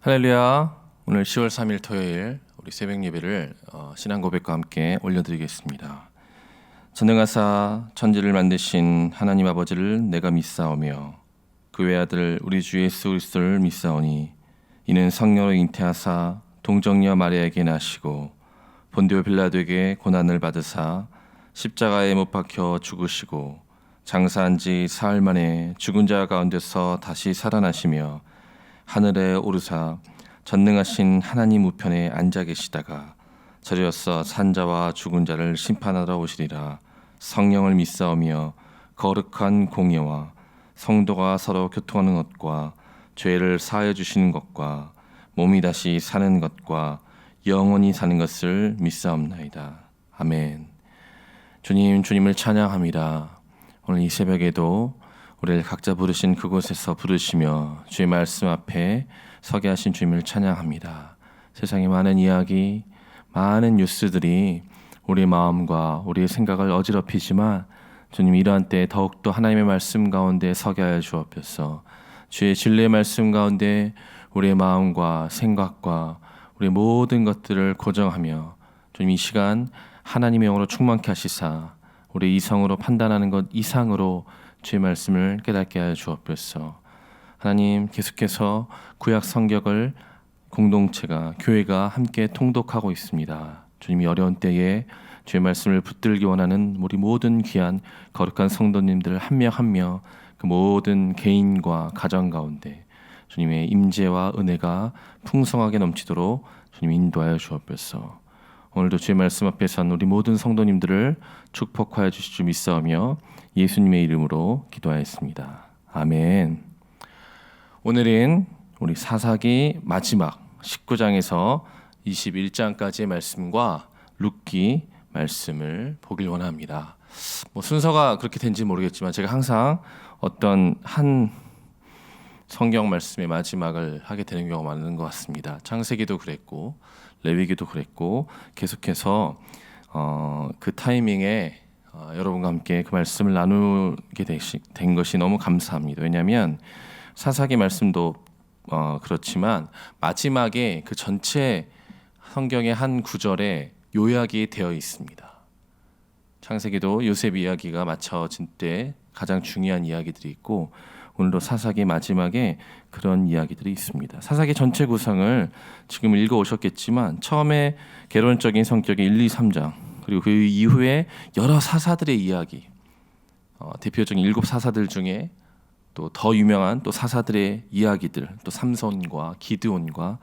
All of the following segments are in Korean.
할렐루야. 오늘 10월 3일 토요일 우리 새벽 예배를 신앙 고백과 함께 올려드리겠습니다. 전능하사 천지를 만드신 하나님 아버지를 내가 믿사오며 그 외아들 우리 주 예수 그리스도를 믿사오니 이는 성령으로 잉태하사 동정녀 마리아에게 나시고 본디오 빌라도에게 고난을 받으사 십자가에 못 박혀 죽으시고 장사한 지 사흘 만에 죽은 자 가운데서 다시 살아나시며 하늘에 오르사 전능하신 하나님 우편에 앉아 계시다가 저리어서 산자와 죽은 자를 심판하러 오시리라. 성령을 믿사오며 거룩한 공예와 성도가 서로 교통하는 것과 죄를 사하여 주시는 것과 몸이 다시 사는 것과 영원히 사는 것을 믿사옵나이다. 아멘. 주님을 찬양합니다. 오늘 이 새벽에도 우리를 각자 부르신 그곳에서 부르시며 주의 말씀 앞에 서게 하신 주님을 찬양합니다. 세상의 많은 이야기, 많은 뉴스들이 우리의 마음과 우리의 생각을 어지럽히지만 주님 이러한 때에 더욱더 하나님의 말씀 가운데 서게 하여 주옵소서. 주의 진리의 말씀 가운데 우리의 마음과 생각과 우리의 모든 것들을 고정하며 주님 이 시간 하나님의 영으로 충만케 하시사 우리 이성으로 판단하는 것 이상으로 주의 말씀을 깨닫게 하여 주옵소서. 하나님 계속해서 구약 성경을 공동체가 교회가 함께 통독하고 있습니다. 주님이 어려운 때에 주의 말씀을 붙들기 원하는 우리 모든 귀한 거룩한 성도님들 한 명 한 명 그 모든 개인과 가정 가운데 주님의 임재와 은혜가 풍성하게 넘치도록 주님 인도하여 주옵소서. 오늘도 주의 말씀 앞에 선 우리 모든 성도님들을 축복하여 주실 줄 믿사오며 예수님의 이름으로 기도하였습니다. 아멘. 오늘은 우리 사사기 마지막 19장에서 21장까지의 말씀과 룻기 말씀을 보길 원합니다. 순서가 그렇게 된지 모르겠지만 제가 항상 어떤 한 성경 말씀의 마지막을 하게 되는 경우가 많은 것 같습니다. 창세기도 그랬고 레위기도 그랬고 계속해서 그 타이밍에 여러분과 함께 그 말씀을 나누게 된 것이 너무 감사합니다. 왜냐하면 사사기 말씀도 그렇지만 마지막에 그 전체 성경의 한 구절에 요약이 되어 있습니다. 창세기도 요셉 이야기가 마쳐진 때 가장 중요한 이야기들이 있고 오늘도 사사기 마지막에 그런 이야기들이 있습니다. 사사기 전체 구성을 지금 읽어오셨겠지만 처음에 개론적인 성격의 1, 2, 3장 그리고 그 이후에 여러 사사들의 이야기 대표적인 7 사사들 중에 또 더 유명한 또 사사들의 이야기들 또 삼손과 기드온과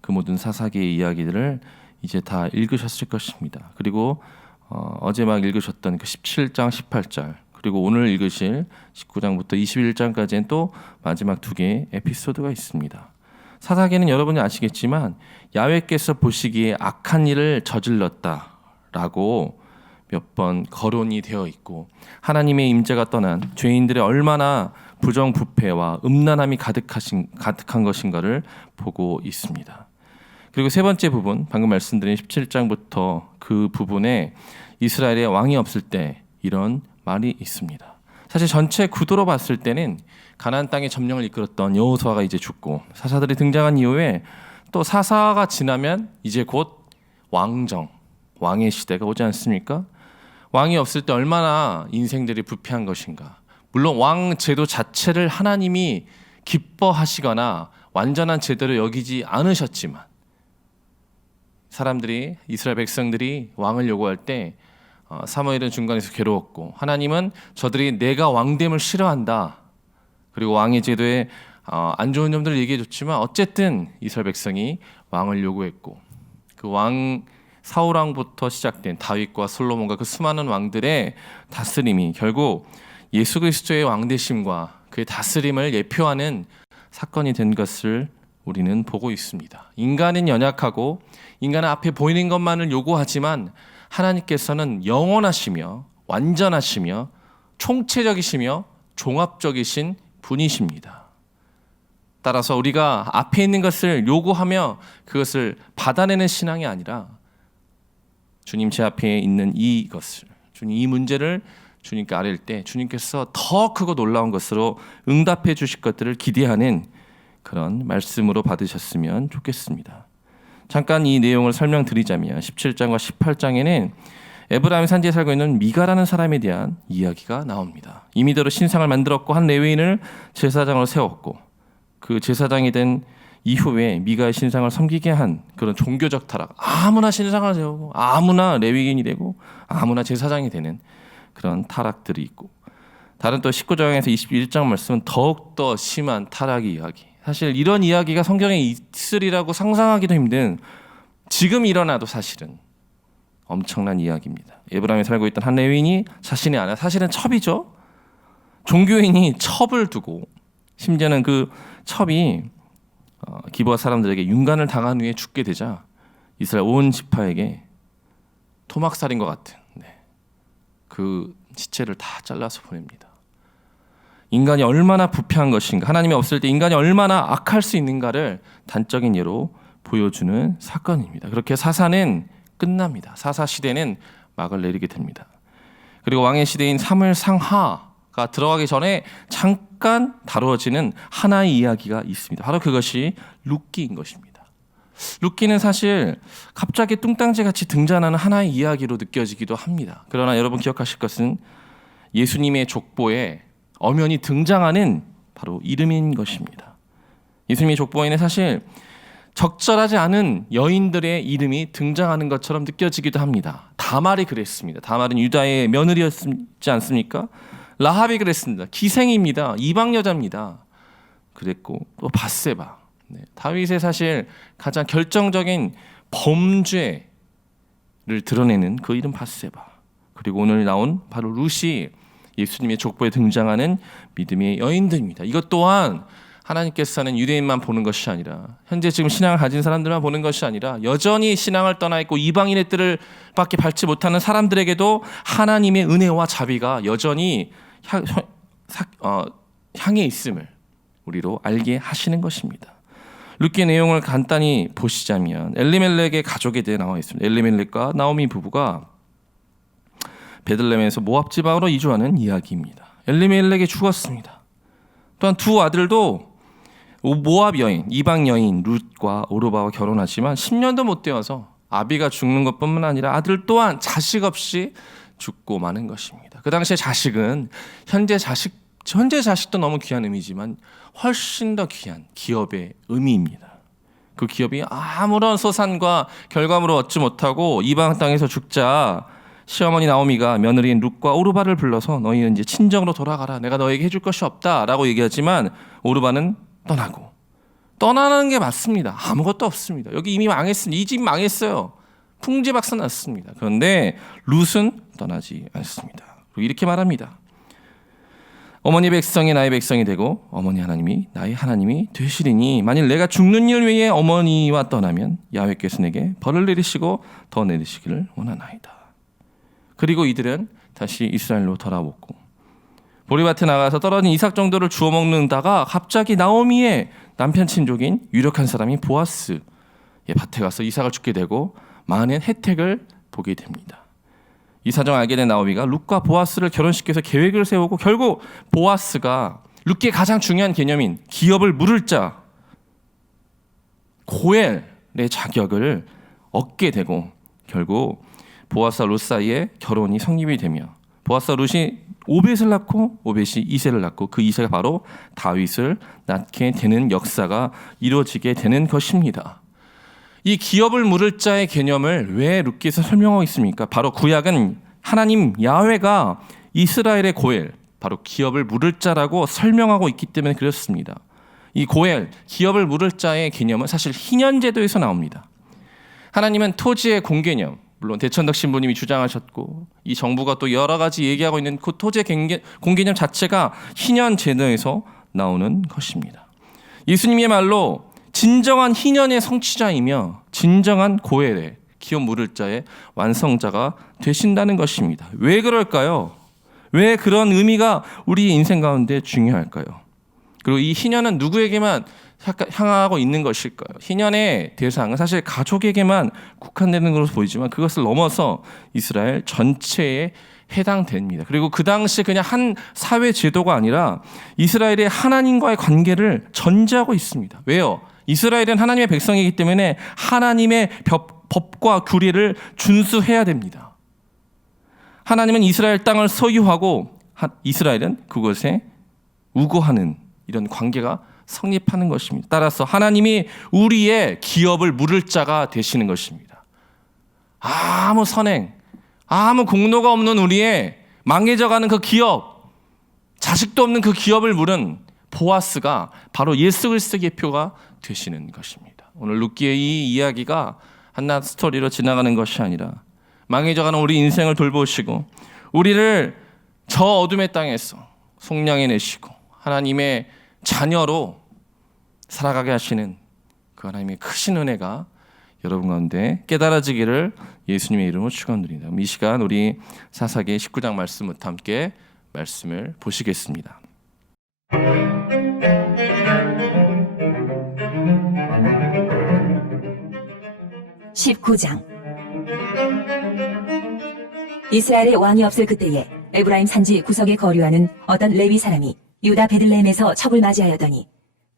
그 모든 사사기의 이야기들을 이제 다 읽으셨을 것입니다. 그리고 어제 막 읽으셨던 그 17장 18절 그리고 오늘 읽으실 19장부터 21장까지는 또 마지막 2개의 에피소드가 있습니다. 사사기는 여러분이 아시겠지만 야훼께서 보시기에 악한 일을 저질렀다라고 몇 번 거론이 되어 있고 하나님의 임재가 떠난 죄인들의 얼마나 부정부패와 음란함이 가득한 것인가를 보고 있습니다. 그리고 세 번째 부분 방금 말씀드린 17장부터 그 부분에 이스라엘의 왕이 없을 때 이런 말이 있습니다. 사실 전체 구도로 봤을 때는 가나안 땅의 점령을 이끌었던 여호수아가 이제 죽고 사사들이 등장한 이후에 또 사사가 지나면 이제 곧 왕의 시대가 오지 않습니까? 왕이 없을 때 얼마나 인생들이 부패한 것인가. 물론 왕 제도 자체를 하나님이 기뻐하시거나 완전한 제도로 여기지 않으셨지만 사람들이 이스라엘 백성들이 왕을 요구할 때 사무엘은 중간에서 괴로웠고 하나님은 저들이 내가 왕됨을 싫어한다. 그리고 왕의 제도에 안 좋은 점들을 얘기해 줬지만 어쨌든 이스라엘 백성이 왕을 요구했고 그 왕 사울 왕부터 시작된 다윗과 솔로몬과 그 수많은 왕들의 다스림이 결국 예수 그리스도의 왕되심과 그의 다스림을 예표하는 사건이 된 것을 우리는 보고 있습니다. 인간은 연약하고 인간은 앞에 보이는 것만을 요구하지만 하나님께서는 영원하시며 완전하시며 총체적이시며 종합적이신 분이십니다. 따라서 우리가 앞에 있는 것을 요구하며 그것을 받아내는 신앙이 아니라 주님 제 앞에 있는 이것을 주님 이 문제를 주님께 아뢰일 때 주님께서 더 크고 놀라운 것으로 응답해 주실 것들을 기대하는 그런 말씀으로 받으셨으면 좋겠습니다. 잠깐 이 내용을 설명드리자면 17장과 18장에는 에브라임 산지에 살고 있는 미가라는 사람에 대한 이야기가 나옵니다. 이미대로 신상을 만들었고 한 레위인을 제사장으로 세웠고 그 제사장이 된 이후에 미가의 신상을 섬기게 한 그런 종교적 타락, 아무나 신상을 세우고 아무나 레위인이 되고 아무나 제사장이 되는 그런 타락들이 있고, 다른 또 19장에서 21장 말씀은 더욱더 심한 타락의 이야기. 사실 이런 이야기가 성경에 있으리라고 상상하기도 힘든, 지금 일어나도 사실은 엄청난 이야기입니다. 에브라임에 살고 있던 한 레위인이 자신의 아내, 사실은 첩이죠. 종교인이 첩을 두고, 심지어는 그 첩이 기브아 사람들에게 윤관을 당한 후에 죽게 되자 이스라엘 온 지파에게 토막살인과 같은 그 시체를 다 잘라서 보냅니다. 인간이 얼마나 부패한 것인가, 하나님이 없을 때 인간이 얼마나 악할 수 있는가를 단적인 예로 보여주는 사건입니다. 그렇게 사사는 끝납니다. 사사 시대는 막을 내리게 됩니다. 그리고 왕의 시대인 사무엘 상하가 들어가기 전에 잠깐 다루어지는 하나의 이야기가 있습니다. 바로 그것이 룻기인 것입니다. 룻기는 사실 갑자기 뚱땅지같이 등장하는 하나의 이야기로 느껴지기도 합니다. 그러나 여러분 기억하실 것은 예수님의 족보에 엄연히 등장하는 바로 이름인 것입니다. 예수님의 족보에는 사실 적절하지 않은 여인들의 이름이 등장하는 것처럼 느껴지기도 합니다. 다말이 그랬습니다. 다말은 유다의 며느리였지 않습니까? 라합이 그랬습니다. 기생입니다. 이방 여자입니다. 그랬고 또 밧세바, 다윗의 사실 가장 결정적인 범죄를 드러내는 그 이름 밧세바, 그리고 오늘 나온 바로 룻이 예수님의 족보에 등장하는 믿음의 여인들입니다. 이것 또한 하나님께서는 유대인만 보는 것이 아니라, 현재 지금 신앙을 가진 사람들만 보는 것이 아니라, 여전히 신앙을 떠나 있고 이방인의 뜻을 밖에 밟지 못하는 사람들에게도 하나님의 은혜와 자비가 여전히 향해 있음을 우리로 알게 하시는 것입니다. 룻기의 내용을 간단히 보시자면 엘리멜렉의 가족에 대해 나와 있습니다. 엘리멜렉과 나오미 부부가 베들레헴에서 모압 지방으로 이주하는 이야기입니다. 엘리멜렉이 죽었습니다. 또한 두 아들도 모압 여인, 이방 여인 룻과 오르바와 결혼하지만 10년도 못 되어서 아비가 죽는 것뿐만 아니라 아들 또한 자식 없이 죽고 마는 것입니다. 그 당시에 자식은 현재 자식도 너무 귀한 의미지만 훨씬 더 귀한 기업의 의미입니다. 그 기업이 아무런 소산과 결과물을 얻지 못하고 이방 땅에서 죽자 시어머니 나오미가 며느리인 룻과 오르바를 불러서 너희는 이제 친정으로 돌아가라. 내가 너에게 해줄 것이 없다라고 얘기하지만 오르바는 떠나고, 떠나는 게 맞습니다. 아무것도 없습니다. 여기 이미 망했습니다. 이 집 망했어요. 풍지박산 났습니다. 그런데 룻은 떠나지 않습니다. 그리고 이렇게 말합니다. 어머니 백성이 나의 백성이 되고 어머니 하나님이 나의 하나님이 되시리니 만일 내가 죽는 일 외에 어머니와 떠나면 야훼께서 내게 벌을 내리시고 더 내리시기를 원하나이다. 그리고 이들은 다시 이스라엘로 돌아오고 보리밭에 나가서 떨어진 이삭 정도를 주워 먹는다가 갑자기 나오미의 남편 친족인 유력한 사람이 보아스의 밭에 가서 이삭을 줍게 되고 많은 혜택을 보게 됩니다. 이 사정을 알게 된 나오미가 룻과 보아스를 결혼시켜서 계획을 세우고 결국 보아스가 룻기의 가장 중요한 개념인 기업을 물을 자 고엘의 자격을 얻게 되고 결국 보아스와 룻 사이에 결혼이 성립이 되며 보아스와 룻이 오벳을 낳고 오벳이 이새를 낳고 그 이새가 바로 다윗을 낳게 되는 역사가 이루어지게 되는 것입니다. 이 기업을 물을 자의 개념을 왜 룻기에서 설명하고 있습니까? 바로 구약은 하나님 야훼가 이스라엘의 고엘, 바로 기업을 물을 자라고 설명하고 있기 때문에 그렇습니다. 이 고엘, 기업을 물을 자의 개념은 사실 희년제도에서 나옵니다. 하나님은 토지의 공개념, 물론 대천덕 신부님이 주장하셨고 이 정부가 또 여러 가지 얘기하고 있는 그 토지의 공개념 자체가 희년제도에서 나오는 것입니다. 예수님의 말로 진정한 희년의 성취자이며 진정한 고엘의 기업 물을 자의 완성자가 되신다는 것입니다. 왜 그럴까요? 왜 그런 의미가 우리 인생 가운데 중요할까요? 그리고 이 희년은 누구에게만 향하고 있는 것일까요? 희년의 대상은 사실 가족에게만 국한되는 것으로 보이지만 그것을 넘어서 이스라엘 전체에 해당됩니다. 그리고 그 당시 그냥 한 사회 제도가 아니라 이스라엘의 하나님과의 관계를 전제하고 있습니다. 왜요? 이스라엘은 하나님의 백성이기 때문에 하나님의 법과 규례를 준수해야 됩니다. 하나님은 이스라엘 땅을 소유하고 이스라엘은 그것에 우거하는 이런 관계가 성립하는 것입니다. 따라서 하나님이 우리의 기업을 물을 자가 되시는 것입니다. 아무 선행, 아무 공로가 없는 우리의 망해져가는 그 기업, 자식도 없는 그 기업을 물은 보아스가 바로 예수 그리스도의 표가 되시는 것입니다. 오늘 룻기의 이 이야기가 한낱 스토리로 지나가는 것이 아니라 망해져가는 우리 인생을 돌보시고 우리를 저 어둠의 땅에서 속량해내시고 하나님의 자녀로 살아가게 하시는 그 하나님의 크신 은혜가 여러분 가운데 깨달아지기를 예수님의 이름으로 축원드립니다. 이 시간 우리 사사기 19장 말씀부터 함께 말씀을 보시겠습니다. 19장. 이스라엘의 왕이 없을 그때에 에브라임 산지 구석에 거류하는 어떤 레위 사람이 유다 베들레헴에서 첩을 맞이하였더니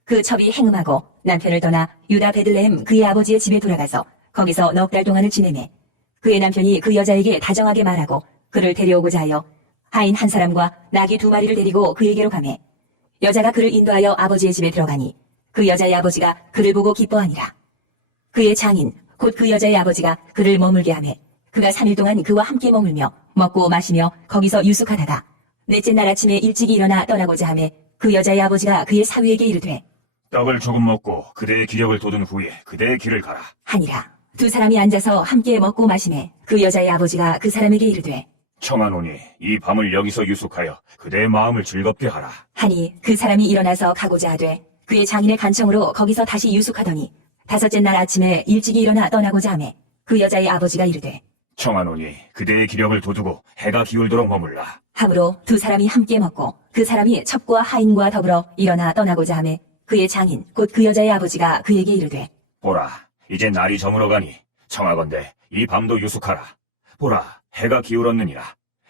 그 첩이 행음하고 남편을 떠나 유다 베들레헴 그의 아버지의 집에 돌아가서 거기서 넉 달 동안을 지내매 그의 남편이 그 여자에게 다정하게 말하고 그를 데려오고자 하여 하인 한 사람과 나귀 2마리를 데리고 그에게로 가매 여자가 그를 인도하여 아버지의 집에 들어가니 그 여자의 아버지가 그를 보고 기뻐하니라. 그의 장인 곧 그 여자의 아버지가 그를 머물게 하매 그가 3일 동안 그와 함께 머물며 먹고 마시며 거기서 유숙하다가 넷째 날 아침에 일찍이 일어나 떠나고자 하매 그 여자의 아버지가 그의 사위에게 이르되 떡을 조금 먹고 그대의 기력을 돋은 후에 그대의 길을 가라 하니라. 두 사람이 앉아서 함께 먹고 마시매 그 여자의 아버지가 그 사람에게 이르되 청하노니 이 밤을 여기서 유숙하여 그대의 마음을 즐겁게 하라. 하니 그 사람이 일어나서 가고자 하되 그의 장인의 간청으로 거기서 다시 유숙하더니 5째 날 아침에 일찍이 일어나 떠나고자 하매 그 여자의 아버지가 이르되 청하노니 그대의 기력을 돋우고 해가 기울도록 머물라. 함으로 두 사람이 함께 먹고 그 사람이 첩과 하인과 더불어 일어나 떠나고자 하매 그의 장인 곧 그 여자의 아버지가 그에게 이르되 보라, 이제 날이 저물어 가니 청하건대 이 밤도 유숙하라. 보라, 해가 기울었느니라.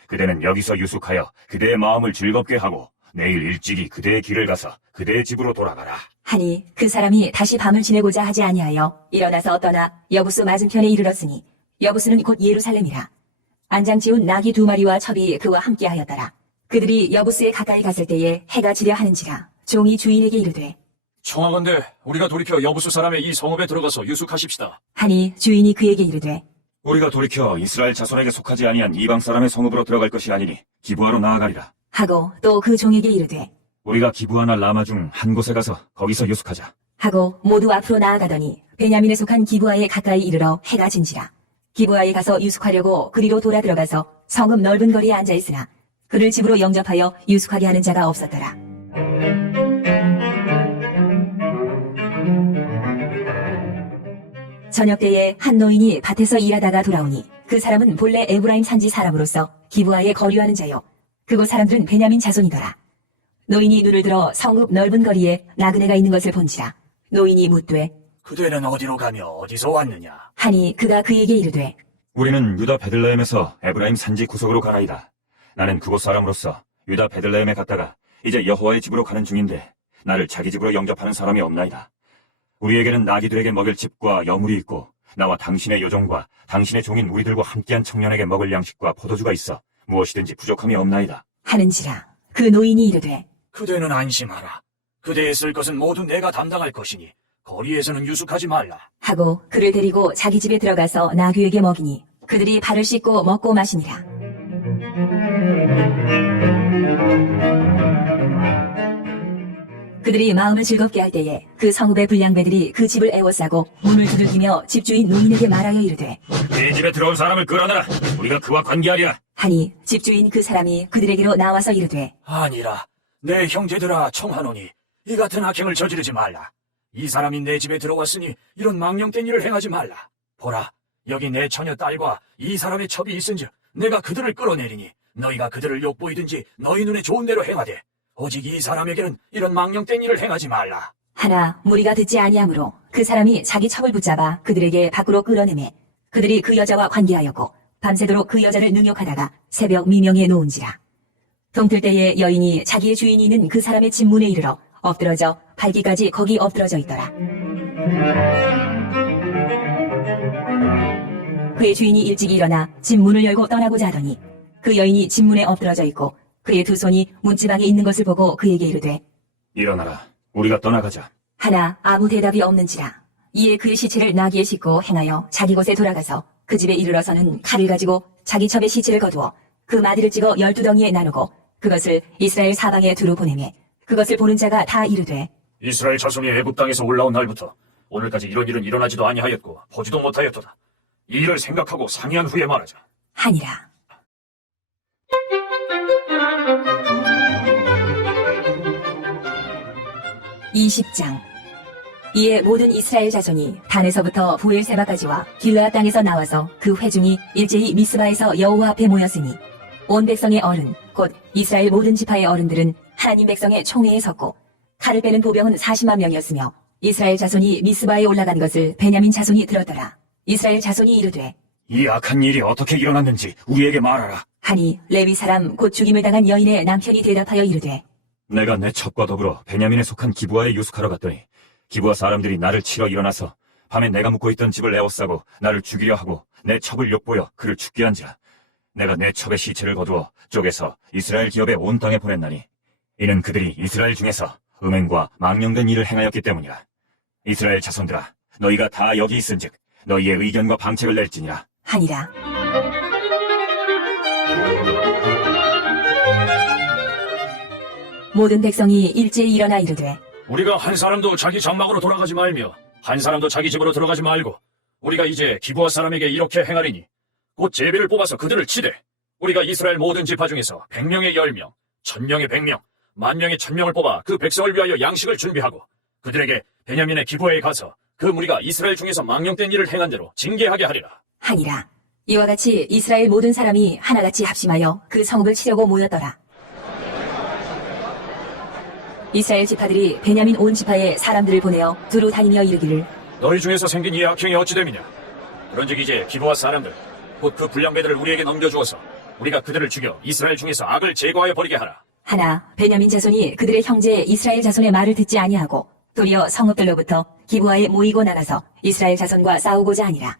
그대는 여기서 유숙하여 그대의 마음을 즐겁게 하고 내일 일찍이 그대의 길을 가서 그대의 집으로 돌아가라. 하니 그 사람이 다시 밤을 지내고자 하지 아니하여 일어나서 떠나 여부스 맞은편에 이르렀으니 여부스는 곧 예루살렘이라. 안장 지운 나귀 2마리와 첩이 그와 함께 하였더라. 그들이 여부스에 가까이 갔을 때에 해가 지려 하는지라. 종이 주인에게 이르되 청하건대 우리가 돌이켜 여부수 사람의 이 성읍에 들어가서 유숙하십시다. 하니 주인이 그에게 이르되 우리가 돌이켜 이스라엘 자손에게 속하지 아니한 이방 사람의 성읍으로 들어갈 것이 아니니 기브아로 나아가리라. 하고 또 그 종에게 이르되 우리가 기브아나 라마 중 한 곳에 가서 거기서 유숙하자. 하고 모두 앞으로 나아가더니 베냐민에 속한 기브아에 가까이 이르러 해가 진지라. 기브아에 가서 유숙하려고 그리로 돌아 들어가서 성읍 넓은 거리에 앉아 있으나 그를 집으로 영접하여 유숙하게 하는 자가 없었더라. 저녁 때에 한 노인이 밭에서 일하다가 돌아오니 그 사람은 본래 에브라임 산지 사람으로서 기브아에 거류하는 자요 그곳 사람들은 베냐민 자손이더라. 노인이 눈을 들어 성읍 넓은 거리에 나그네가 있는 것을 본지라. 노인이 묻되 그대는 어디로 가며 어디서 왔느냐? 하니 그가 그에게 이르되 우리는 유다 베들레헴에서 에브라임 산지 구석으로 가나이다. 나는 그곳 사람으로서 유다 베들레헴에 갔다가 이제 여호와의 집으로 가는 중인데 나를 자기 집으로 영접하는 사람이 없나이다. 우리에게는 나귀들에게 먹일 집과 여물이 있고 나와 당신의 여종과 당신의 종인 우리들과 함께한 청년에게 먹을 양식과 포도주가 있어 무엇이든지 부족함이 없나이다. 하는지라. 그 노인이 이르되 그대는 안심하라. 그대의 쓸 것은 모두 내가 담당할 것이니 거리에서는 유숙하지 말라. 하고 그를 데리고 자기 집에 들어가서 나귀에게 먹이니 그들이 발을 씻고 먹고 마시니라. 그들이 마음을 즐겁게 할 때에 그 성읍의 불량배들이 그 집을 애워싸고 문을 두들기며 집주인 노인에게 말하여 이르되 네 집에 들어온 사람을 끌어내라. 우리가 그와 관계하리라. 하니 집주인 그 사람이 그들에게로 나와서 이르되 아니라 내 형제들아 청하노니 이 같은 악행을 저지르지 말라. 이 사람이 내 집에 들어왔으니 이런 망령된 일을 행하지 말라. 보라, 여기 내 처녀 딸과 이 사람의 첩이 있은즉 내가 그들을 끌어내리니 너희가 그들을 욕보이든지 너희 눈에 좋은 대로 행하되 오직 이 사람에게는 이런 망령된 일을 행하지 말라. 하나 무리가 듣지 아니하므로 그 사람이 자기 첩을 붙잡아 그들에게 밖으로 끌어내매 그들이 그 여자와 관계하였고 밤새도록 그 여자를 능욕하다가 새벽 미명에 놓은지라. 동틀 때에 여인이 자기의 주인이 있는 그 사람의 집 문에 이르러 엎드러져 발기까지 거기 엎드러져 있더라. 그의 주인이 일찍 일어나 집 문을 열고 떠나고자 하더니 그 여인이 집 문에 엎드러져 있고 그의 두 손이 문지방에 있는 것을 보고 그에게 이르되 일어나라. 우리가 떠나가자. 하나 아무 대답이 없는지라. 이에 그의 시체를 나귀에 싣고 행하여 자기 곳에 돌아가서 그 집에 이르러서는 칼을 가지고 자기 첩의 시체를 거두어 그 마디를 찍어 12덩이에 나누고 그것을 이스라엘 사방에 두루 보내매 그것을 보는 자가 다 이르되 이스라엘 자손이 애굽 땅에서 올라온 날부터 오늘까지 이런 일은 일어나지도 아니하였고 보지도 못하였도다. 이 일을 생각하고 상의한 후에 말하자. 하니라. (20장) 이에 모든 이스라엘 자손이 단에서부터 부엘세바까지와 길르앗 땅에서 나와서 그 회중이 일제히 미스바에서 여호와 앞에 모였으니 온 백성의 어른 곧 이스라엘 모든 지파의 어른들은 하나님 백성의 총회에 섰고 칼을 빼는 보병은 40만 명이었으며 이스라엘 자손이 미스바에 올라간 것을 베냐민 자손이 들었더라. 이스라엘 자손이 이르되 이 악한 일이 어떻게 일어났는지 우리에게 말하라. 하니 레위 사람 곧 죽임을 당한 여인의 남편이 대답하여 이르되 내가 내 첩과 더불어 베냐민에 속한 기브아에 유숙하러 갔더니 기브아 사람들이 나를 치러 일어나서 밤에 내가 묵고 있던 집을 에워싸고 나를 죽이려 하고 내 첩을 욕보여 그를 죽게 한지라. 내가 내 첩의 시체를 거두어 쪼개서 이스라엘 기업의 온 땅에 보냈나니 이는 그들이 이스라엘 중에서 음행과 망령된 일을 행하였기 때문이라. 이스라엘 자손들아, 너희가 다 여기 있은즉 너희의 의견과 방책을 낼지니라. 하니라. 모든 백성이 일제히 일어나 이르되 우리가 한 사람도 자기 장막으로 돌아가지 말며 한 사람도 자기 집으로 들어가지 말고 우리가 이제 기브아 사람에게 이렇게 행하리니 곧 제비를 뽑아서 그들을 치되 우리가 이스라엘 모든 지파 중에서 100명의 10명, 1000명의 100명, 10,000명의 1000명을 뽑아 그 백성을 위하여 양식을 준비하고 그들에게 베냐민의 기브아에 가서 그 무리가 이스라엘 중에서 망령된 일을 행한 대로 징계하게 하리라. 하니라. 이와 같이 이스라엘 모든 사람이 하나같이 합심하여 그 성읍을 치려고 모였더라. 이스라엘 지파들이 베냐민 온 지파에 사람들을 보내어 두루 다니며 이르기를 너희 중에서 생긴 이 악행이 어찌 됨이냐? 그런즉 이제 기브아 사람들 곧 그 불량배들을 우리에게 넘겨주어서 우리가 그들을 죽여 이스라엘 중에서 악을 제거하여 버리게 하라. 하나 베냐민 자손이 그들의 형제 이스라엘 자손의 말을 듣지 아니하고 도리어 성읍들로부터 기브아에 모이고 나가서 이스라엘 자손과 싸우고자 하니라.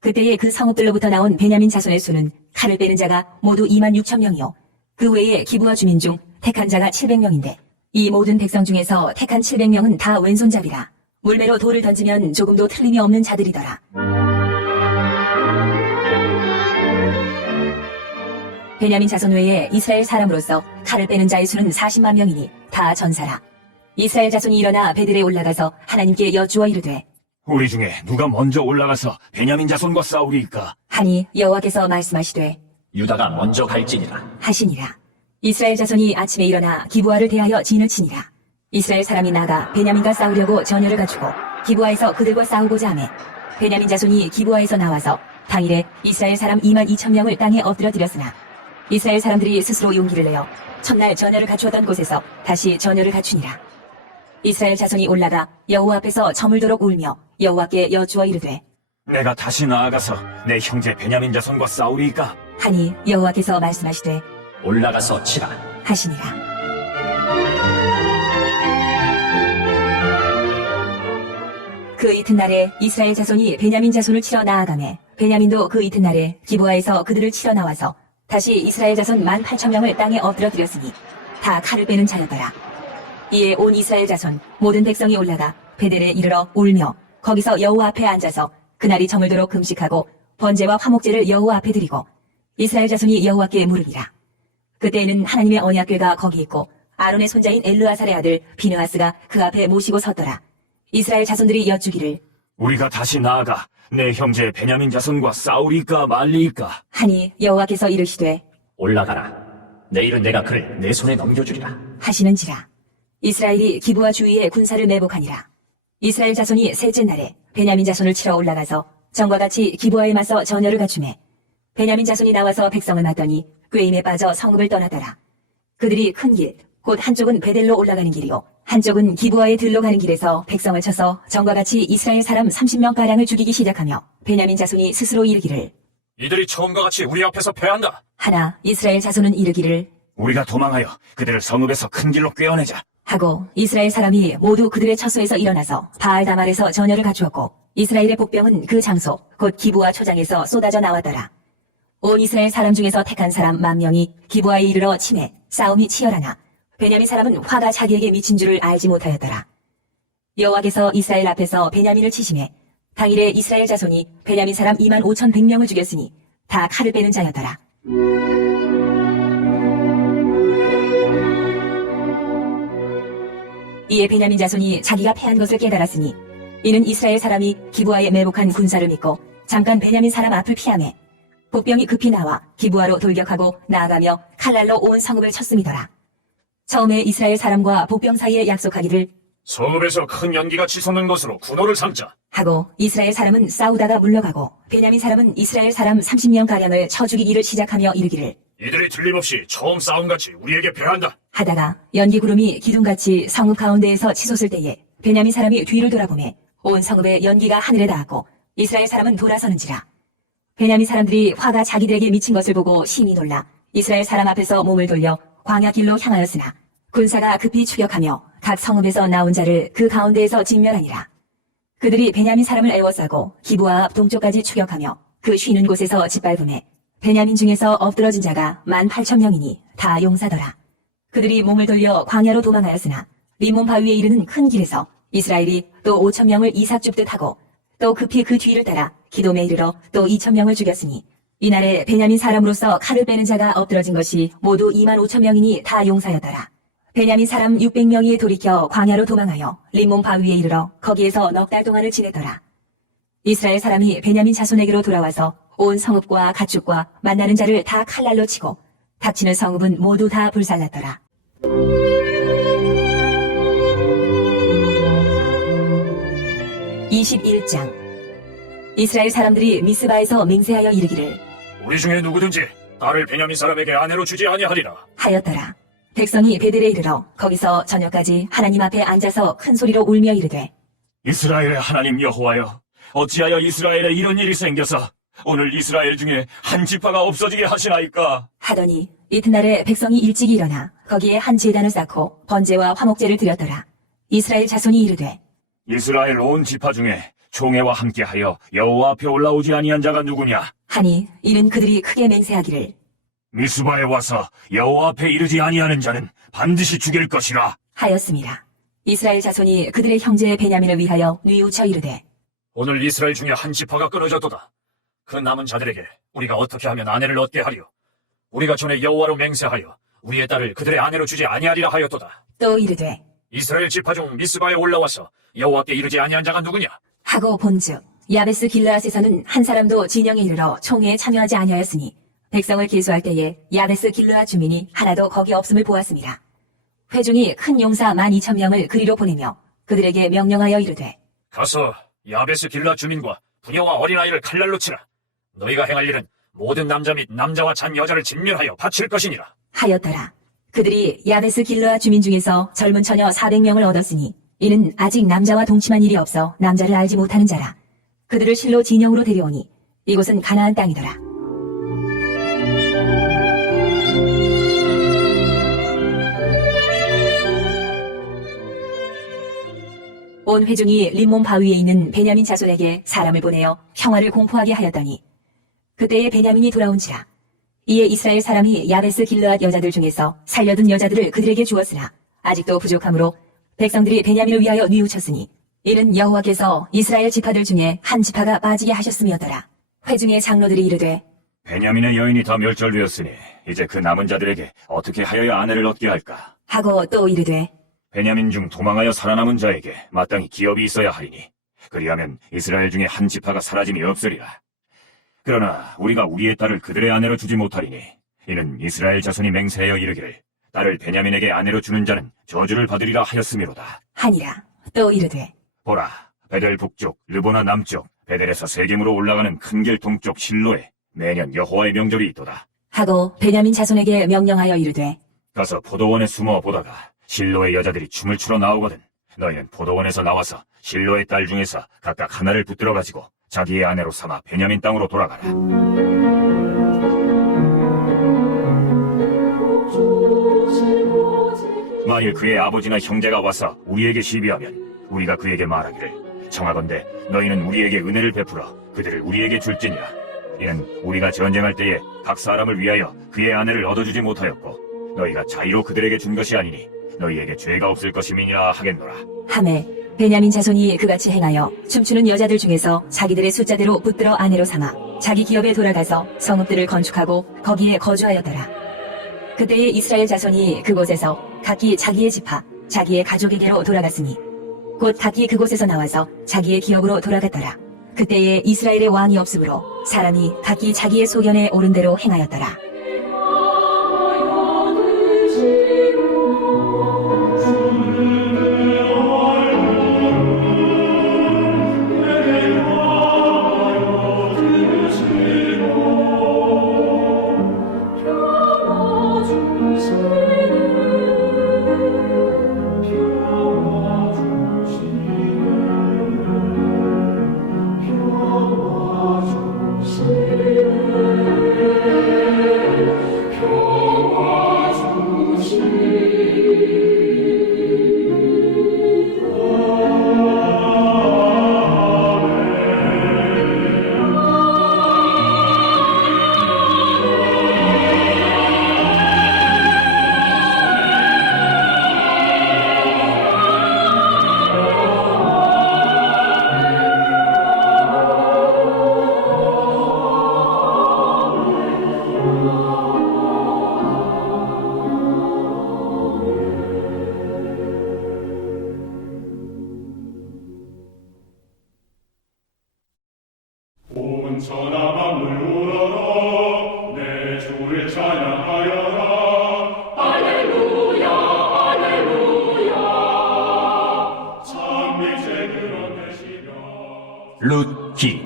그때에 그 성읍들로부터 나온 베냐민 자손의 수는 칼을 빼는 자가 모두 26,000명이요 그 외에 기브아 주민 중 택한 자가 700명인데 이 모든 백성 중에서 택한 700명은 다 왼손잡이라. 물매로 돌을 던지면 조금도 틀림이 없는 자들이더라. 베냐민 자손 외에 이스라엘 사람으로서 칼을 빼는 자의 수는 40만 명이니 다 전사라. 이스라엘 자손이 일어나 베들에 올라가서 하나님께 여쭈어 이르되 우리 중에 누가 먼저 올라가서 베냐민 자손과 싸우리이까? 하니 여호와께서 말씀하시되 유다가 먼저 갈지니라. 하시니라. 이스라엘 자손이 아침에 일어나 기브아를 대하여 진을 치니라. 이스라엘 사람이 나가 베냐민과 싸우려고 전열을 갖추고 기브아에서 그들과 싸우고자 하매 베냐민 자손이 기브아에서 나와서 당일에 이스라엘 사람 22,000명을 땅에 엎드려드렸으나 이스라엘 사람들이 스스로 용기를 내어 첫날 전열을 갖추었던 곳에서 다시 전열을 갖추니라. 이스라엘 자손이 올라가 여호와 앞에서 저물도록 울며 여호와께 여쭈어 이르되 내가 다시 나아가서 내 형제 베냐민 자손과 싸우리이까? 하니 여호와께서 말씀하시되 올라가서 치라. 하시니라. 그 이튿날에 이스라엘 자손이 베냐민 자손을 치러 나아가매 베냐민도 그 이튿날에 기브아에서 그들을 치러 나와서 다시 이스라엘 자손 18,000명을 땅에 엎드려드렸으니 다 칼을 빼는 자였더라. 이에 온 이스라엘 자손 모든 백성이 올라가 베델에 이르러 울며 거기서 여호와 앞에 앉아서 그날이 저물도록 금식하고 번제와 화목제를 여호와 앞에 드리고 이스라엘 자손이 여호와께 물으리라. 그때에는 하나님의 언약궤가 거기 있고 아론의 손자인 엘르아살의 아들 비느하스가 그 앞에 모시고 섰더라. 이스라엘 자손들이 여쭈기를 우리가 다시 나아가 내 형제 베냐민 자손과 싸우리이까 말리이까? 하니 여호와께서 이르시되 올라가라. 내일은 내가 그를 내 손에 넘겨주리라. 하시는지라. 이스라엘이 기브아 주위에 군사를 매복하니라. 이스라엘 자손이 셋째 날에 베냐민 자손을 치러 올라가서 전과 같이 기브아에 맞서 전열을 갖추매 베냐민 자손이 나와서 백성을 맞더니 꾀임에 빠져 성읍을 떠나더라. 그들이 큰 길, 곧 한쪽은 베델로 올라가는 길이요 한쪽은 기브아에 들러 가는 길에서 백성을 쳐서 전과 같이 이스라엘 사람 30명가량을 죽이기 시작하며 베냐민 자손이 스스로 이르기를 이들이 처음과 같이 우리 앞에서 패한다. 하나 이스라엘 자손은 이르기를 우리가 도망하여 그들을 성읍에서 큰 길로 꿰어내자. 하고 이스라엘 사람이 모두 그들의 처소에서 일어나서 바알다말에서 전열을 갖추었고 이스라엘의 복병은 그 장소 곧 기브와 초장에서 쏟아져 나왔더라. 온 이스라엘 사람 중에서 택한 사람 10,000명이 기브와에 이르러 치매 싸움이 치열하나 베냐민 사람은 화가 자기에게 미친 줄을 알지 못하였더라. 여호와께서 이스라엘 앞에서 베냐민을 치심해 당일에 이스라엘 자손이 베냐민 사람 25,100명을 죽였으니 다 칼을 빼는 자였더라. 이에 베냐민 자손이 자기가 패한 것을 깨달았으니 이는 이스라엘 사람이 기브아에 매복한 군사를 믿고 잠깐 베냐민 사람 앞을 피하매 복병이 급히 나와 기브아로 돌격하고 나아가며 칼날로 온 성읍을 쳤음이더라. 처음에 이스라엘 사람과 복병 사이에 약속하기를 성읍에서 큰 연기가 치솟는 것으로 군호를 삼자. 하고 이스라엘 사람은 싸우다가 물러가고 베냐민 사람은 이스라엘 사람 30명가량을 쳐 죽이기를 시작하며 이르기를 이들이 틀림없이 처음 싸움같이 우리에게 패한다. 하다가 연기 구름이 기둥같이 성읍 가운데에서 치솟을 때에 베냐민 사람이 뒤를 돌아보매 온 성읍에 연기가 하늘에 닿았고 이스라엘 사람은 돌아서는지라. 베냐민 사람들이 화가 자기들에게 미친 것을 보고 심히 놀라 이스라엘 사람 앞에서 몸을 돌려 광야 길로 향하였으나 군사가 급히 추격하며 각 성읍에서 나온 자를 그 가운데에서 진멸하니라. 그들이 베냐민 사람을 애워싸고 기브아 앞 동쪽까지 추격하며 그 쉬는 곳에서 짓밟음에 베냐민 중에서 엎드러진 자가 18,000명이니 다 용사더라. 그들이 몸을 돌려 광야로 도망하였으나 림몬 바위에 이르는 큰 길에서 이스라엘이 또 5,000명을 이삭 줍듯 하고 또 급히 그 뒤를 따라 기돔에 이르러 또 2,000명을 죽였으니 이날에 베냐민 사람으로서 칼을 빼는 자가 엎드러진 것이 모두 25,000명이니 다 용사였더라. 베냐민 사람 600명이 돌이켜 광야로 도망하여 림몬 바위에 이르러 거기에서 넉 달 동안을 지냈더라. 이스라엘 사람이 베냐민 자손에게로 돌아와서 온 성읍과 가축과 만나는 자를 다 칼날로 치고 닥치는 성읍은 모두 다 불살랐더라. (21장) 이스라엘 사람들이 미스바에서 맹세하여 이르기를 우리 중에 누구든지 딸을 베냐민 사람에게 아내로 주지 아니하리라. 하였더라. 백성이 베들에 이르러 거기서 저녁까지 하나님 앞에 앉아서 큰 소리로 울며 이르되 이스라엘의 하나님 여호와여, 어찌하여 이스라엘에 이런 일이 생겨서 오늘 이스라엘 중에 한 지파가 없어지게 하시나이까? 하더니 이튿날에 백성이 일찍 일어나 거기에 한 제단을 쌓고 번제와 화목제를 드렸더라. 이스라엘 자손이 이르되 이스라엘 온 지파 중에 총회와 함께하여 여호와 앞에 올라오지 아니한 자가 누구냐? 하니 이는 그들이 크게 맹세하기를 미스바에 와서 여호와 앞에 이르지 아니하는 자는 반드시 죽일 것이라. 하였습니다. 이스라엘 자손이 그들의 형제 베냐민을 위하여 뉘우쳐 이르되 오늘 이스라엘 중에 한 지파가 끊어졌도다. 그 남은 자들에게 우리가 어떻게 하면 아내를 얻게 하리요? 우리가 전에 여호와로 맹세하여 우리의 딸을 그들의 아내로 주지 아니하리라 하였도다. 또 이르되 이스라엘 지파 중 미스바에 올라와서 여호와께 이르지 아니한 자가 누구냐? 하고 본즉 야베스 길르앗에서는 한 사람도 진영에 이르러 총회에 참여하지 아니하였으니 백성을 계수할 때에 야베스 길르앗 주민이 하나도 거기 없음을 보았습니다. 회중이 큰 용사 12,000명을 그리로 보내며 그들에게 명령하여 이르되 가서 야베스 길라 주민과 부녀와 어린아이를 칼날로 치라. 너희가 행할 일은 모든 남자 및 남자와 잔 여자를 진멸하여 바칠 것이니라. 하였더라. 그들이 야베스 길르앗 주민 중에서 젊은 처녀 400명을 얻었으니 이는 아직 남자와 동침한 일이 없어 남자를 알지 못하는 자라. 그들을 실로 진영으로 데려오니 이곳은 가나안 땅이더라. 온 회중이 림몬 바위에 있는 베냐민 자손에게 사람을 보내어 평화를 공포하게 하였더니 그때에 베냐민이 돌아온지라. 이에 이스라엘 사람이 야베스 길르앗 여자들 중에서 살려둔 여자들을 그들에게 주었으나 아직도 부족하므로 백성들이 베냐민을 위하여 뉘우쳤으니 이는 여호와께서 이스라엘 지파들 중에 한 지파가 빠지게 하셨음이었더라. 회중의 장로들이 이르되 베냐민의 여인이 다 멸절되었으니 이제 그 남은 자들에게 어떻게 하여야 아내를 얻게 할까? 하고 또 이르되 베냐민 중 도망하여 살아남은 자에게 마땅히 기업이 있어야 하리니 그리하면 이스라엘 중에 한 지파가 사라짐이 없으리라. 그러나 우리가 우리의 딸을 그들의 아내로 주지 못하리니 이는 이스라엘 자손이 맹세하여 이르기를 딸을 베냐민에게 아내로 주는 자는 저주를 받으리라 하였음이로다. 하니라. 또 이르되 보라, 베델 북쪽, 르보나 남쪽, 베델에서 세겜으로 올라가는 큰 길 동쪽 실로에 매년 여호와의 명절이 있도다. 하고 베냐민 자손에게 명령하여 이르되 가서 포도원에 숨어 보다가 실로의 여자들이 춤을 추러 나오거든 너희는 포도원에서 나와서 실로의 딸 중에서 각각 하나를 붙들어 가지고 자기의 아내로 삼아 베냐민 땅으로 돌아가라. 만일 그의 아버지나 형제가 와서 우리에게 시비하면 우리가 그에게 말하기를 청하건대 너희는 우리에게 은혜를 베풀어 그들을 우리에게 줄지니라. 이는 우리가 전쟁할 때에 각 사람을 위하여 그의 아내를 얻어주지 못하였고 너희가 자의로 그들에게 준 것이 아니니 너희에게 죄가 없을 것임이니라 하겠노라. 하매 베냐민 자손이 그같이 행하여 춤추는 여자들 중에서 자기들의 숫자대로 붙들어 아내로 삼아 자기 기업에 돌아가서 성읍들을 건축하고 거기에 거주하였더라. 그때에 이스라엘 자손이 그곳에서 각기 자기의 지파 자기의 가족에게로 돌아갔으니 곧 각기 그곳에서 나와서 자기의 기업으로 돌아갔더라. 그때에 이스라엘의 왕이 없으므로 사람이 각기 자기의 소견에 옳은 대로 행하였더라. 온 천하 만물 우러러 내 주를 찬양하여라. 할렐루야 할렐루야. 참 빛의 드러내시며 룻기.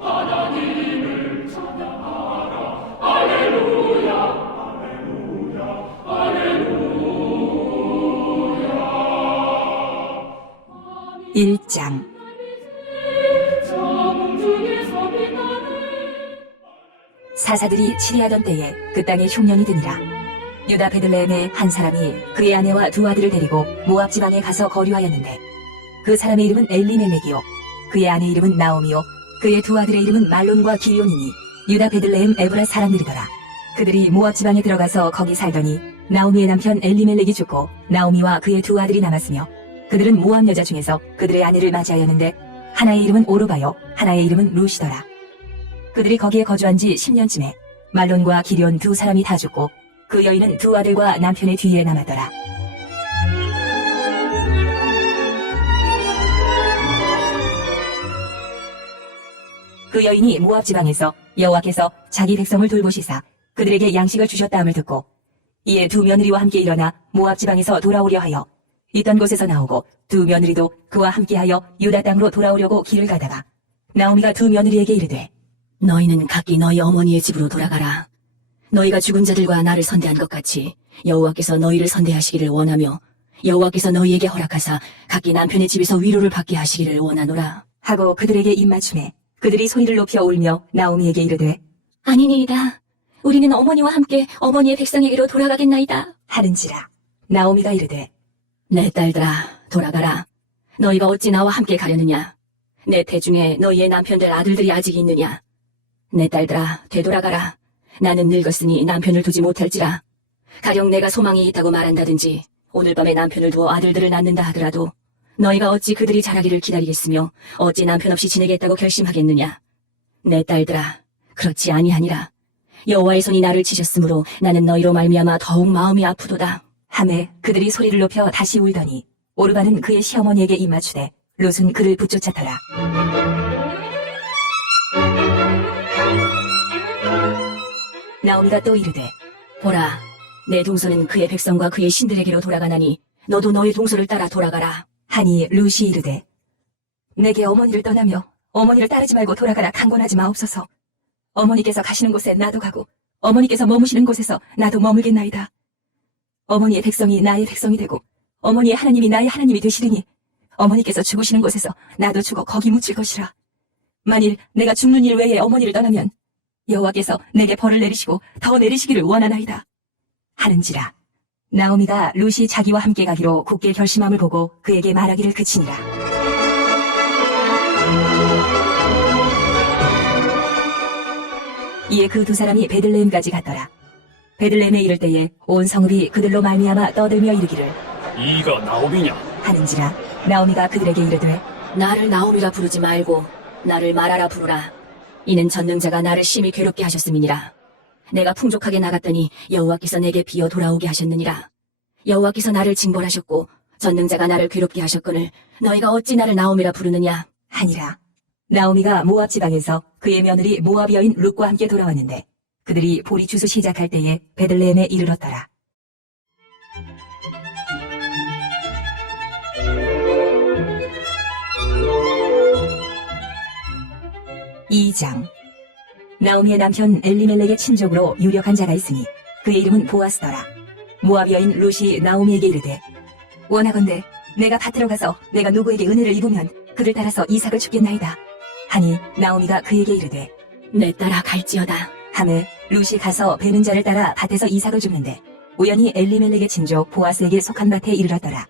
하나님을 찬양하라. 할렐루야 할렐루야 할렐루야. 1장 사사들이 치리하던 때에 그 땅에 흉년이 드니라. 유다 베들레헴의 한 사람이 그의 아내와 두 아들을 데리고 모압 지방에 가서 거류하였는데 그 사람의 이름은 엘리멜렉이요 그의 아내 이름은 나오미요 그의 두 아들의 이름은 말론과 기리온이니 유다 베들레헴 에브라 사람들이더라. 그들이 모압 지방에 들어가서 거기 살더니 나오미의 남편 엘리멜렉이 죽고 나오미와 그의 두 아들이 남았으며 그들은 모압 여자 중에서 그들의 아내를 맞이하였는데 하나의 이름은 오르바요 하나의 이름은 루시더라. 그들이 거기에 거주한 지 10년쯤에 말론과 기리온 두 사람이 다 죽고 그 여인은 두 아들과 남편의 뒤에 남았더라. 그 여인이 모압 지방에서 여호와께서 자기 백성을 돌보시사 그들에게 양식을 주셨다함을 듣고 이에 두 며느리와 함께 일어나 모압 지방에서 돌아오려 하여 있던 곳에서 나오고 두 며느리도 그와 함께하여 유다 땅으로 돌아오려고 길을 가다가 나오미가 두 며느리에게 이르되 너희는 각기 너희 어머니의 집으로 돌아가라. 너희가 죽은 자들과 나를 선대한 것 같이 여호와께서 너희를 선대하시기를 원하며 여호와께서 너희에게 허락하사 각기 남편의 집에서 위로를 받게 하시기를 원하노라. 하고 그들에게 입맞춤에 그들이 소리를 높여 울며 나오미에게 이르되 아니니이다. 우리는 어머니와 함께 어머니의 백성에게로 돌아가겠나이다. 하는지라. 나오미가 이르되 내 딸들아 돌아가라. 너희가 어찌 나와 함께 가려느냐. 내 태중에 너희의 남편들 아들들이 아직 있느냐. 내 딸들아 되돌아가라. 나는 늙었으니 남편을 두지 못할지라. 가령 내가 소망이 있다고 말한다든지 오늘 밤에 남편을 두어 아들들을 낳는다 하더라도 너희가 어찌 그들이 자라기를 기다리겠으며 어찌 남편 없이 지내겠다고 결심하겠느냐. 내 딸들아 그렇지 아니하니라. 여호와의 손이 나를 치셨으므로 나는 너희로 말미암아 더욱 마음이 아프도다. 하매 그들이 소리를 높여 다시 울더니 오르바는 그의 시어머니에게 입맞추되 롯은 그를 붙쫓았더라. 나오미가 또 이르되 보라, 내 동서는 그의 백성과 그의 신들에게로 돌아가나니 너도 너의 동서를 따라 돌아가라. 하니 룻이 이르되 내게 어머니를 떠나며 어머니를 따르지 말고 돌아가라 강권하지 마옵소서. 어머니께서 가시는 곳에 나도 가고 어머니께서 머무시는 곳에서 나도 머물겠나이다. 어머니의 백성이 나의 백성이 되고 어머니의 하나님이 나의 하나님이 되시리니 어머니께서 죽으시는 곳에서 나도 죽어 거기 묻힐 것이라. 만일 내가 죽는 일 외에 어머니를 떠나면 여호와께서 내게 벌을 내리시고 더 내리시기를 원하나이다. 하는지라. 나오미가 룻이 자기와 함께 가기로 굳게 결심함을 보고 그에게 말하기를 그치니라. 이에 그 두 사람이 베들레헴까지 갔더라. 베들레헴에 이를 때에 온 성읍이 그들로 말미암아 떠들며 이르기를 이가 나오미냐? 하는지라. 나오미가 그들에게 이르되 나를 나오미라 부르지 말고 나를 마라라 부르라. 이는 전능자가 나를 심히 괴롭게 하셨음이니라. 내가 풍족하게 나갔더니 여호와께서 내게 비어 돌아오게 하셨느니라. 여호와께서 나를 징벌하셨고 전능자가 나를 괴롭게 하셨거늘 너희가 어찌 나를 나오미라 부르느냐. 하니라. 나오미가 모압 지방에서 그의 며느리 모압 여인 룻과 함께 돌아왔는데 그들이 보리 추수 시작할 때에 베들레헴에 이르렀더라. 이장 나오미의 남편 엘리멜렉의 친족으로 유력한 자가 있으니 그의 이름은 보아스더라. 모압 여인 룻이 나오미에게 이르되 원하건대 내가 밭으로 가서 내가 누구에게 은혜를 입으면 그를 따라서 이삭을 죽겠나이다. 하니 나오미가 그에게 이르되 내 따라 갈지어다. 하매 룻이 가서 베는 자를 따라 밭에서 이삭을 줍는데 우연히 엘리멜렉의 친족 보아스에게 속한 밭에 이르렀더라.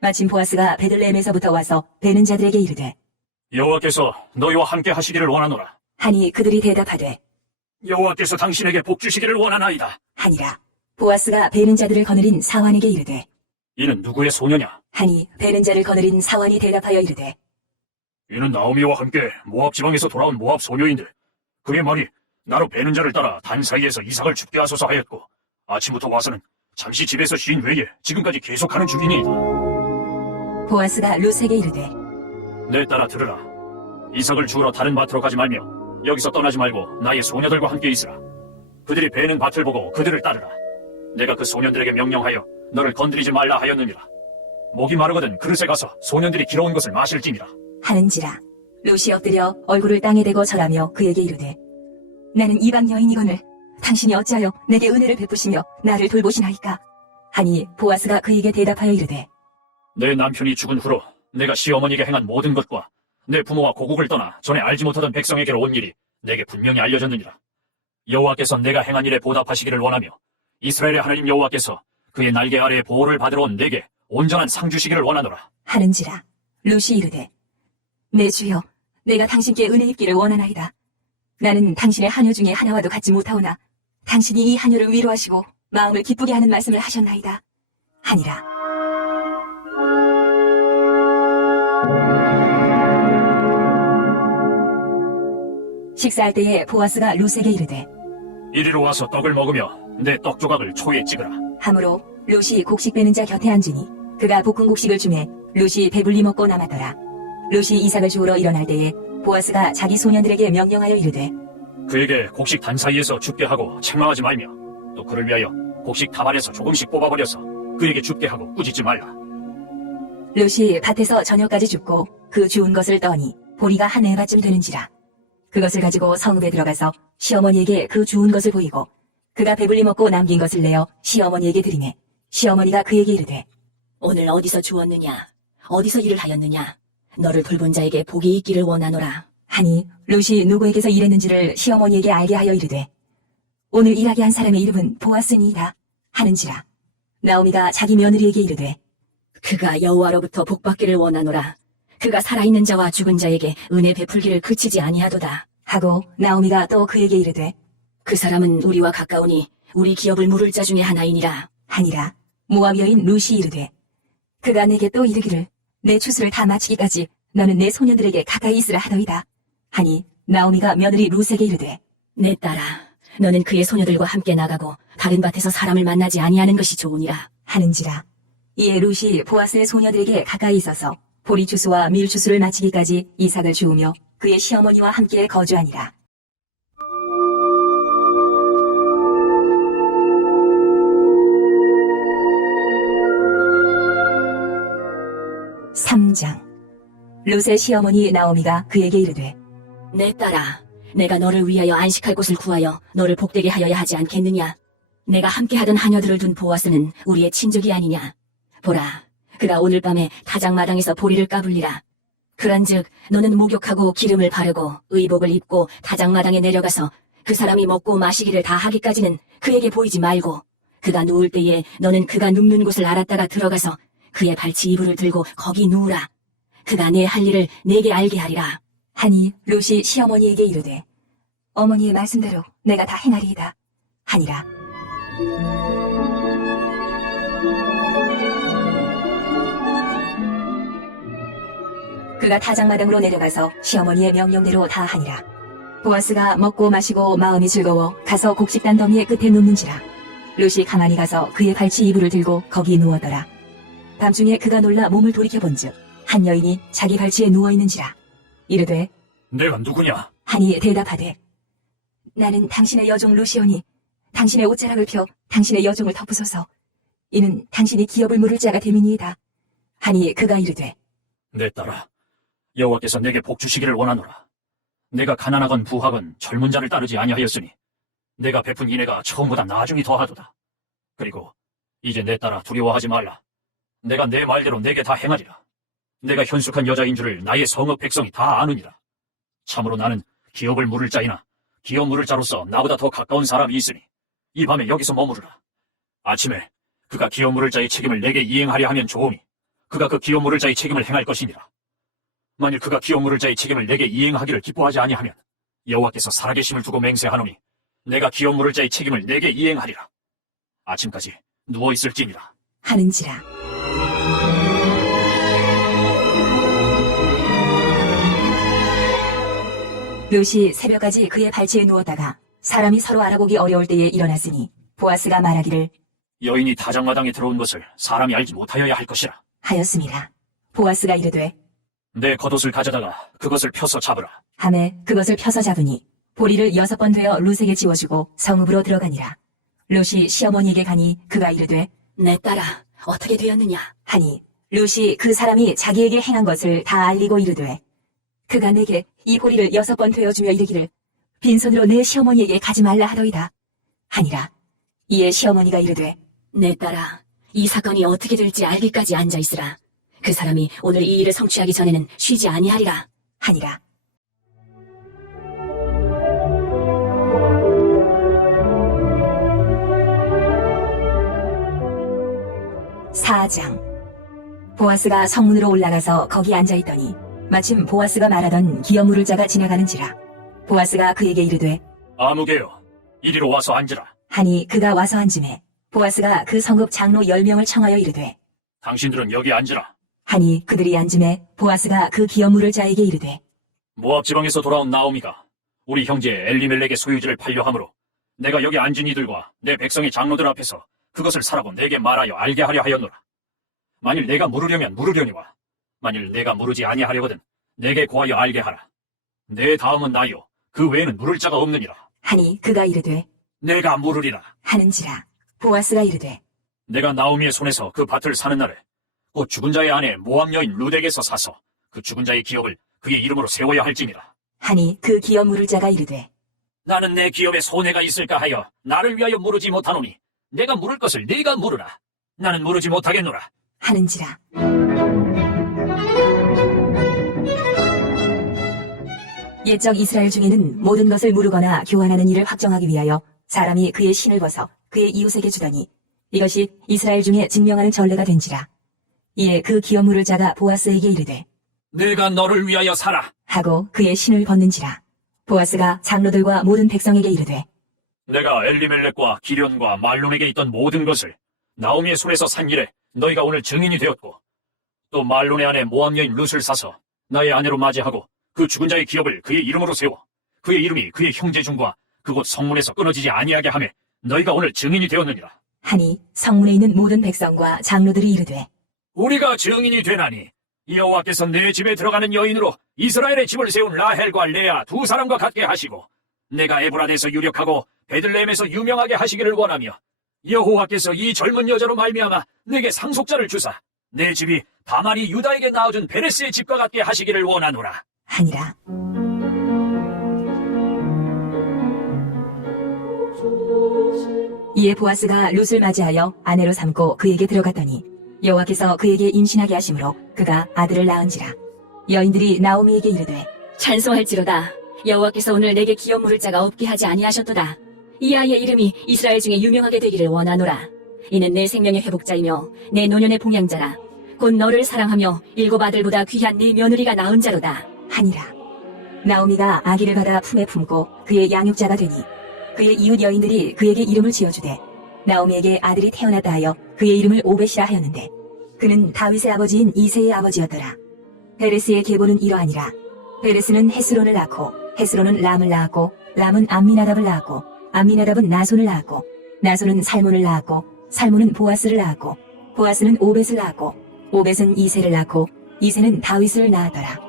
마침 보아스가 베들레헴에서부터 와서 베는 자들에게 이르되 여호와께서 너희와 함께 하시기를 원하노라. 하니 그들이 대답하되 여호와께서 당신에게 복 주시기를 원하나이다. 하니라. 보아스가 베는 자들을 거느린 사환에게 이르되 이는 누구의 소녀냐? 하니 베는 자를 거느린 사환이 대답하여 이르되 이는 나오미와 함께 모압 지방에서 돌아온 모압 소녀인데 그의 말이 나로 베는 자를 따라 단 사이에서 이삭을 죽게 하소서 하였고 아침부터 와서는 잠시 집에서 쉰 외에 지금까지 계속하는 중이니이다. 보아스가 룻에게 이르되 내 따라 들으라. 이삭을 주우러 다른 밭으로 가지 말며 여기서 떠나지 말고 나의 소녀들과 함께 있으라. 그들이 베는 밭을 보고 그들을 따르라. 내가 그 소년들에게 명령하여 너를 건드리지 말라 하였느니라. 목이 마르거든 그릇에 가서 소년들이 길어온 것을 마실지니라. 하는지라. 룻이 엎드려 얼굴을 땅에 대고 절하며 그에게 이르되 나는 이방 여인이거늘 당신이 어찌하여 내게 은혜를 베푸시며 나를 돌보시나이까. 하니 보아스가 그에게 대답하여 이르되 내 남편이 죽은 후로 내가 시어머니에게 행한 모든 것과 내 부모와 고국을 떠나 전에 알지 못하던 백성에게로 온 일이 내게 분명히 알려졌느니라. 여호와께서 내가 행한 일에 보답하시기를 원하며 이스라엘의 하나님 여호와께서 그의 날개 아래에 보호를 받으러 온 내게 온전한 상 주시기를 원하노라. 하는지라. 룻이 이르되 내 주여 내가 당신께 은혜 입기를 원하나이다. 나는 당신의 하녀 중에 하나와도 같지 못하오나 당신이 이 하녀를 위로하시고 마음을 기쁘게 하는 말씀을 하셨나이다. 하니라. 식사할 때에 보아스가 룻에게 이르되 이리로 와서 떡을 먹으며 내 떡 조각을 초에 찍으라. 하므로 룻이 곡식 빼는 자 곁에 앉으니 그가 볶은 곡식을 주매 룻이 배불리 먹고 남았더라. 룻이 이삭을 주우러 일어날 때에 보아스가 자기 소년들에게 명령하여 이르되 그에게 곡식 단 사이에서 죽게 하고 책망하지 말며 또 그를 위하여 곡식 탑안에서 조금씩 뽑아버려서 그에게 죽게 하고 꾸짖지 말라. 룻이 밭에서 저녁까지 줍고 그 주운 것을 떠니 보리가 한 에바쯤 되는지라. 그것을 가지고 성읍에 들어가서 시어머니에게 그 주운 것을 보이고 그가 배불리 먹고 남긴 것을 내어 시어머니에게 드리매 시어머니가 그에게 이르되 오늘 어디서 주었느냐? 어디서 일을 하였느냐? 너를 돌본 자에게 복이 있기를 원하노라. 하니 룻이 누구에게서 일했는지를 시어머니에게 알게 하여 이르되 오늘 일하게 한 사람의 이름은 보아스니이다 하는지라. 나오미가 자기 며느리에게 이르되 그가 여호와로부터 복받기를 원하노라. 그가 살아있는 자와 죽은 자에게 은혜 베풀기를 그치지 아니하도다. 하고 나오미가 또 그에게 이르되 그 사람은 우리와 가까우니 우리 기업을 물을 자 중에 하나이니라. 하니라. 모압 여인 룻이 이르되 그가 내게 또 이르기를 내 추수를 다 마치기까지 너는 내 소년들에게 가까이 있으라 하더이다. 하니 나오미가 며느리 룻에게 이르되 내 딸아, 너는 그의 소녀들과 함께 나가고 다른 밭에서 사람을 만나지 아니하는 것이 좋으니라. 하는지라. 이에 룻이 보아스의 소녀들에게 가까이 있어서 보리 추수와 밀 추수를 마치기까지 이삭을 주우며 그의 시어머니와 함께 거주하니라. (3장) 룻의 시어머니 나오미가 그에게 이르되 내 딸아, 내가 너를 위하여 안식할 곳을 구하여 너를 복되게 하여야 하지 않겠느냐? 내가 함께하던 하녀들을 둔 보아스는 우리의 친족이 아니냐? 보라, 그가 오늘 밤에 타작마당에서 보리를 까불리라. 그런즉 너는 목욕하고 기름을 바르고 의복을 입고 타작마당에 내려가서 그 사람이 먹고 마시기를 다 하기까지는 그에게 보이지 말고 그가 누울 때에 너는 그가 눕는 곳을 알았다가 들어가서 그의 발치 이불을 들고 거기 누우라. 그가 내 할 일을 내게 알게 하리라. 하니 롯이 시어머니에게 이르되 어머니의 말씀대로 내가 다 행하리이다 하니라. 그가 타작마당으로 내려가서 시어머니의 명령대로 다 하니라. 보아스가 먹고 마시고 마음이 즐거워 가서 곡식단 더미의 끝에 눕는지라. 롯이 가만히 가서 그의 발치 이불을 들고 거기 누웠더라. 밤중에 그가 놀라 몸을 돌이켜본즉 한 여인이 자기 발치에 누워있는지라. 이르되 내가 누구냐? 하니 대답하되 나는 당신의 여종 롯이오니 당신의 옷자락을 펴 당신의 여종을 덮으소서. 이는 당신이 기업을 물을 자가 됨이니이다 하니 그가 이르되 내 딸아, 여호와께서 내게 복 주시기를 원하노라. 내가 가난하건 부하건 젊은 자를 따르지 아니하였으니 내가 베푼 인애가 처음보다 나중이 더하도다. 그리고 이제 내 딸아 두려워하지 말라. 내가 내 말대로 내게 다 행하리라. 내가 현숙한 여자인 줄을 나의 성읍 백성이 다 아느니라. 참으로 나는 기업을 물을 자이나 기업 물을 자로서 나보다 더 가까운 사람이 있으니 이 밤에 여기서 머무르라. 아침에 그가 기업 물을 자의 책임을 내게 이행하려 하면 좋으니 그가 그 기업 물을 자의 책임을 행할 것이니라. 만일 그가 기업 물을 자의 책임을 내게 이행하기를 기뻐하지 아니하면 여호와께서 살아계심을 두고 맹세하노니 내가 기업 물을 자의 책임을 내게 이행하리라. 아침까지 누워있을지니라 하는지라. 롯이 새벽까지 그의 발치에 누웠다가 사람이 서로 알아보기 어려울 때에 일어났으니 보아스가 말하기를 여인이 타작마당에 들어온 것을 사람이 알지 못하여야 할 것이라 하였습니다. 보아스가 이르되 내 겉옷을 가져다가 그것을 펴서 잡으라. 함에 그것을 펴서 잡으니 보리를 6번 되어 롯에게 지워주고 성읍으로 들어가니라. 롯이 시어머니에게 가니 그가 이르되 내 딸아, 어떻게 되었느냐? 하니 롯이 그 사람이 자기에게 행한 것을 다 알리고 이르되 그가 내게 이 보리를 6번 되어주며 이르기를 빈손으로 내 시어머니에게 가지 말라 하더이다 하니라. 이에 시어머니가 이르되 내 딸아, 이 사건이 어떻게 될지 알기까지 앉아있으라. 그 사람이 오늘 이 일을 성취하기 전에는 쉬지 아니하리라. 하니라. 사장. 보아스가 성문으로 올라가서 거기 앉아있더니 마침 보아스가 말하던 기업 물을 자가 지나가는지라. 보아스가 그에게 이르되 아무개여, 이리로 와서 앉으라. 하니 그가 와서 앉음에 보아스가 그 성읍 장로 10명을 청하여 이르되 당신들은 여기 앉으라. 하니 그들이 앉음에 보아스가 그 기업 물을 자에게 이르되 모압 지방에서 돌아온 나오미가 우리 형제 엘리멜렉의 소유지를 팔려 함으로 내가 여기 앉은 이들과 내 백성의 장로들 앞에서 그것을 사라고 내게 말하여 알게 하려 하였노라. 만일 내가 물으려면 물으려니와 만일 내가 물으지 아니하려거든 내게 고하여 알게 하라. 내 다음은 나요 그 외에는 물을 자가 없느니라. 하니 그가 이르되 내가 물으리라. 하는지라. 보아스가 이르되 내가 나오미의 손에서 그 밭을 사는 날에 곧 죽은 자의 아내 모압 여인 룻에게서 사서 그 죽은 자의 기업을 그의 이름으로 세워야 할지니라. 하니 그 기업 물을 자가 이르되 나는 내 기업에 손해가 있을까 하여 나를 위하여 물으지 못하노니 내가 물을 것을 네가 물으라. 나는 물으지 못하겠노라. 하는지라. 옛적 이스라엘 중에는 모든 것을 물으거나 교환하는 일을 확정하기 위하여 사람이 그의 신을 벗어 그의 이웃에게 주더니 이것이 이스라엘 중에 증명하는 전례가 된지라. 이에 그 기업 물을 자가 보아스에게 이르되 내가 너를 위하여 살아. 하고 그의 신을 벗는지라. 보아스가 장로들과 모든 백성에게 이르되 내가 엘리멜렉과 기련과 말론에게 있던 모든 것을 나오미의 손에서 산 일에 너희가 오늘 증인이 되었고 또 말론의 아내 모압 여인 룻을 사서 나의 아내로 맞이하고 그 죽은 자의 기업을 그의 이름으로 세워 그의 이름이 그의 형제 중과 그곳 성문에서 끊어지지 아니하게 하매 너희가 오늘 증인이 되었느니라. 하니 성문에 있는 모든 백성과 장로들이 이르되 우리가 증인이 되나니 여호와께서 내 집에 들어가는 여인으로 이스라엘의 집을 세운 라헬과 레아 두 사람과 같게 하시고 내가 에브라데서 유력하고 베들레헴에서 유명하게 하시기를 원하며 여호와께서 이 젊은 여자로 말미암아 내게 상속자를 주사 내 집이 다말이 유다에게 낳아준 베레스의 집과 같게 하시기를 원하노라. 하니라. 이에 보아스가 룻을 맞이하여 아내로 삼고 그에게 들어갔더니 여호와께서 그에게 임신하게 하심으로 그가 아들을 낳은지라. 여인들이 나오미에게 이르되 찬송할지로다. 여호와께서 오늘 내게 기업 물을 자가 없게 하지 아니하셨도다. 이 아이의 이름이 이스라엘 중에 유명하게 되기를 원하노라. 이는 내 생명의 회복자이며 내 노년의 봉양자라. 곧 너를 사랑하며 7 아들보다 귀한 네 며느리가 낳은 자로다. 하니라. 나오미가 아기를 받아 품에 품고 그의 양육자가 되니 그의 이웃 여인들이 그에게 이름을 지어주되 나오미에게 아들이 태어났다 하여 그의 이름을 오벳이라 하였는데 그는 다윗의 아버지인 이새의 아버지였더라. 베레스의 계보는 이러하니라. 베레스는 헤스론을 낳고 헤스론은 람을 낳았고 람은 암미나답을 낳았고 암미나답은 나손을 낳았고 나손은 살몬을 낳았고 살몬은 보아스를 낳았고 보아스는 오벳을 낳았고 오벳은 이새를 낳고 이새는 다윗을 낳았더라.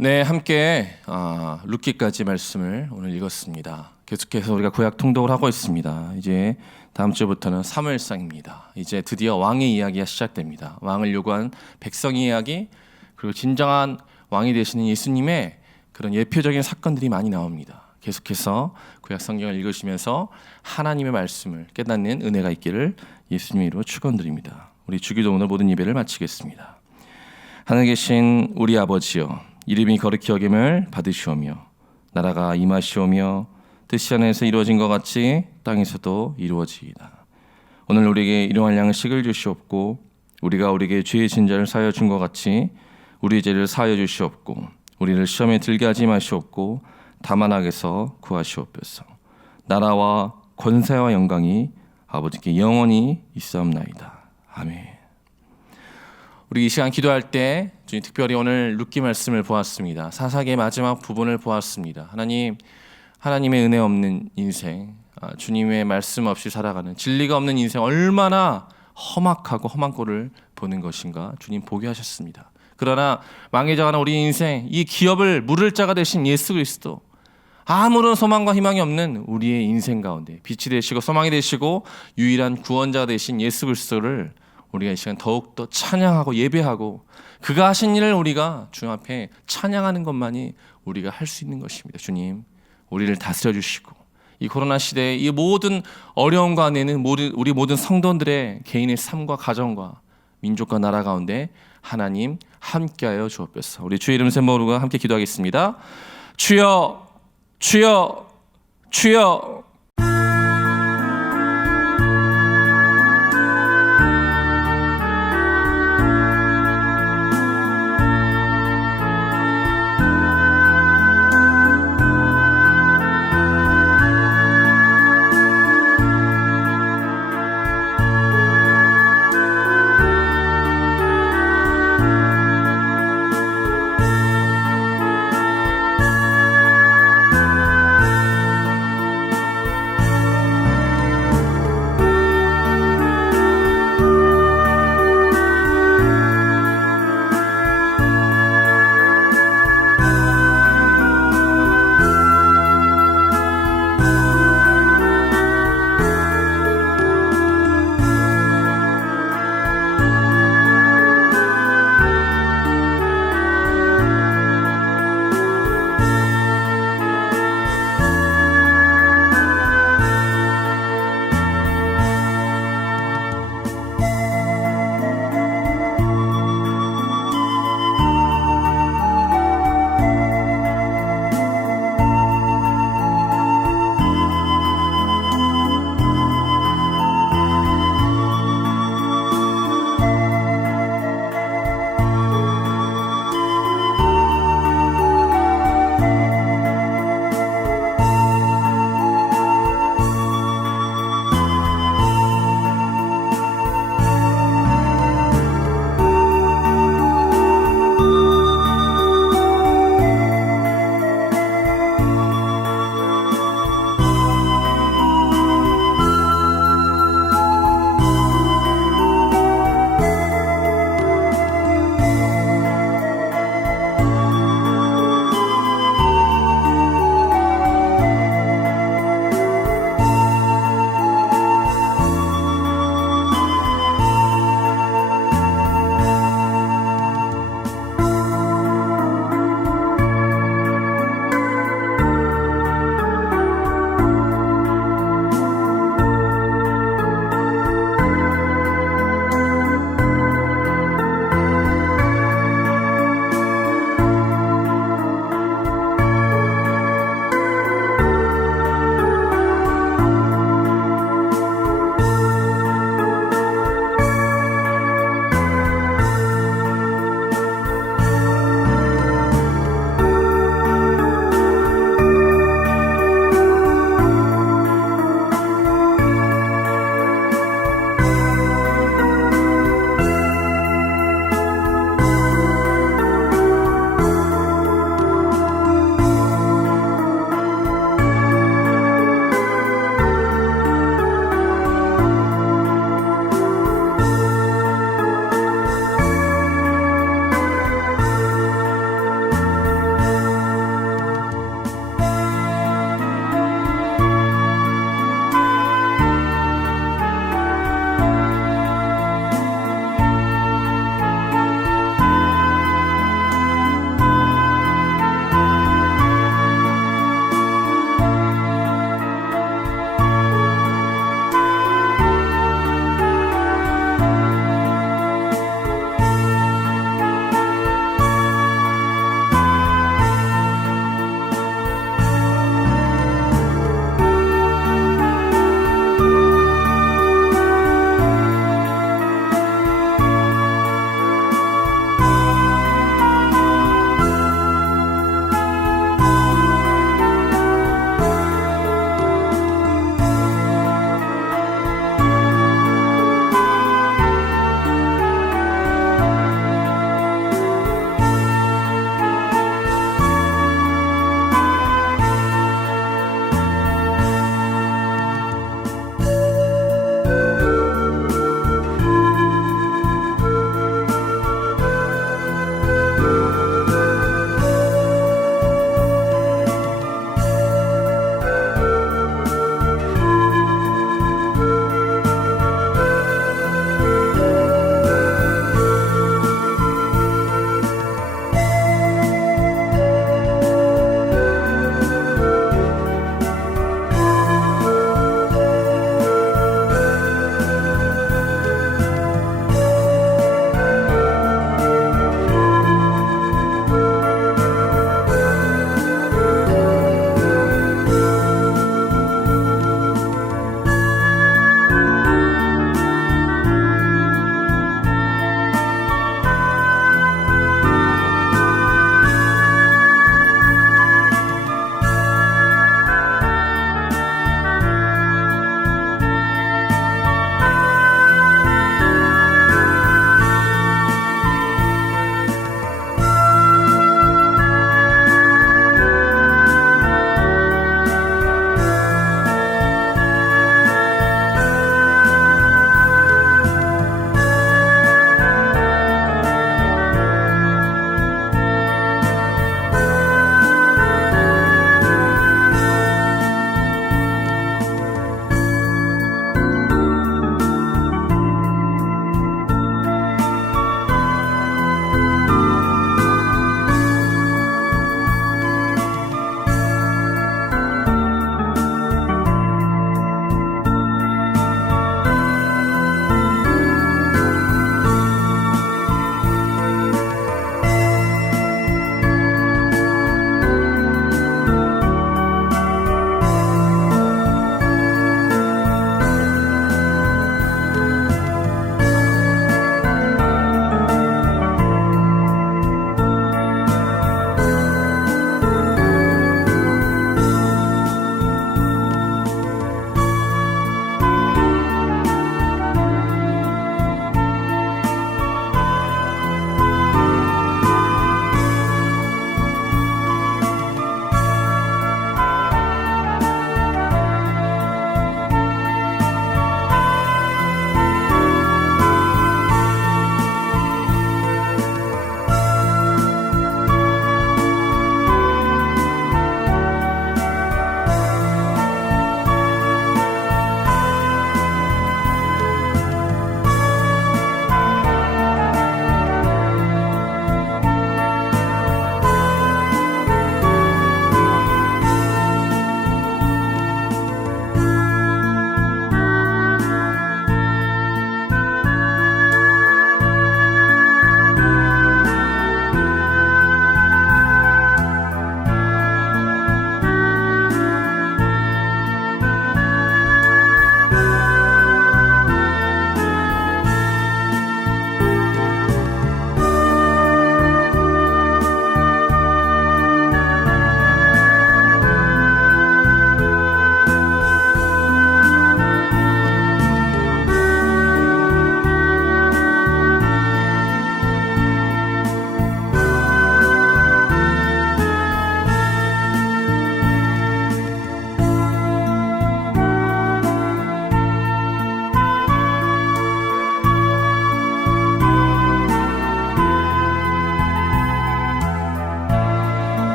네, 함께 룻기까지 말씀을 오늘 읽었습니다. 계속해서 우리가 구약 통독을 하고 있습니다. 이제 다음 주부터는 사무엘상입니다. 이제 드디어 왕의 이야기가 시작됩니다. 왕을 요구한 백성의 이야기, 그리고 진정한 왕이 되시는 예수님의 그런 예표적인 사건들이 많이 나옵니다. 계속해서 구약 성경을 읽으시면서 하나님의 말씀을 깨닫는 은혜가 있기를 예수님 이름으로 축원드립니다. 우리 주기도 오늘 모든 예배를 마치겠습니다. 하늘에 계신 우리 아버지여, 이름이 거룩히 여김을 받으시오며 나라가 임하시오며 뜻이 하늘에서 이루어진 것 같이 땅에서도 이루어지이다. 오늘 우리에게 일용할 양식을 주시옵고 우리가 우리에게 죄의 진자를 사하여 준 것 같이 우리의 죄를 사하여 주시옵고 우리를 시험에 들게 하지 마시옵고 다만 악에서 구하시옵소서. 나라와 권세와 영광이 아버지께 영원히 있사옵나이다. 아멘. 우리 이 시간 기도할 때 주님 특별히 오늘 룻기 말씀을 보았습니다. 사사기의 마지막 부분을 보았습니다. 하나님의 은혜 없는 인생, 주님의 말씀 없이 살아가는 진리가 없는 인생 얼마나 험악하고 험한 꼴을 보는 것인가 주님 보게 하셨습니다. 그러나 망해져가는 우리 인생, 이 기업을 물을 자가 되신 예수 그리스도, 아무런 소망과 희망이 없는 우리의 인생 가운데 빛이 되시고 소망이 되시고 유일한 구원자가 되신 예수 그리스도를 우리가 이 시간 더욱더 찬양하고 예배하고 그가 하신 일을 우리가 주님 앞에 찬양하는 것만이 우리가 할 수 있는 것입니다. 주님, 우리를 다스려 주시고 이 코로나 시대에 이 모든 어려움 가운데는 우리 모든 성도들의 개인의 삶과 가정과 민족과 나라 가운데 하나님 함께하여 주옵소서. 우리 주의 이름 세모로가 함께 기도하겠습니다. 주여, 주여, 주여.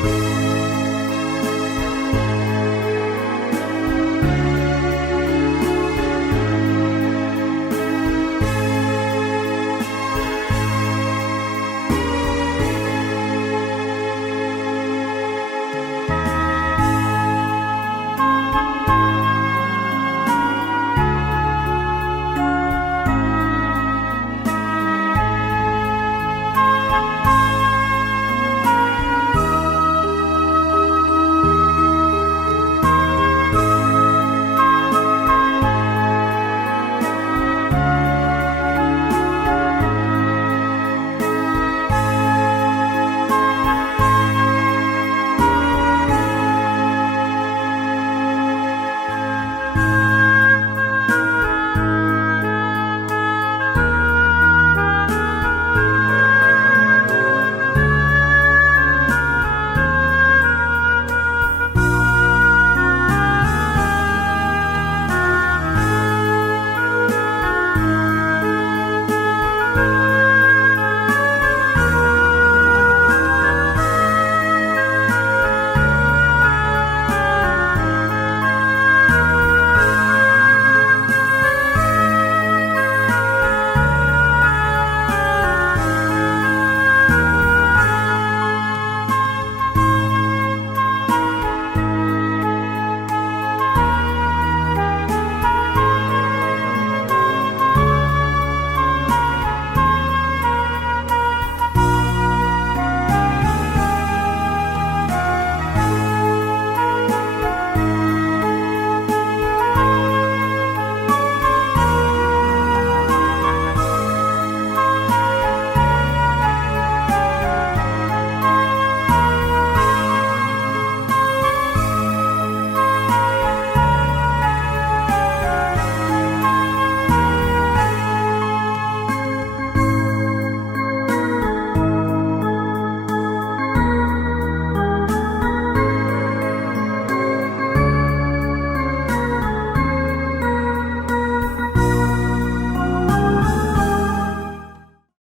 주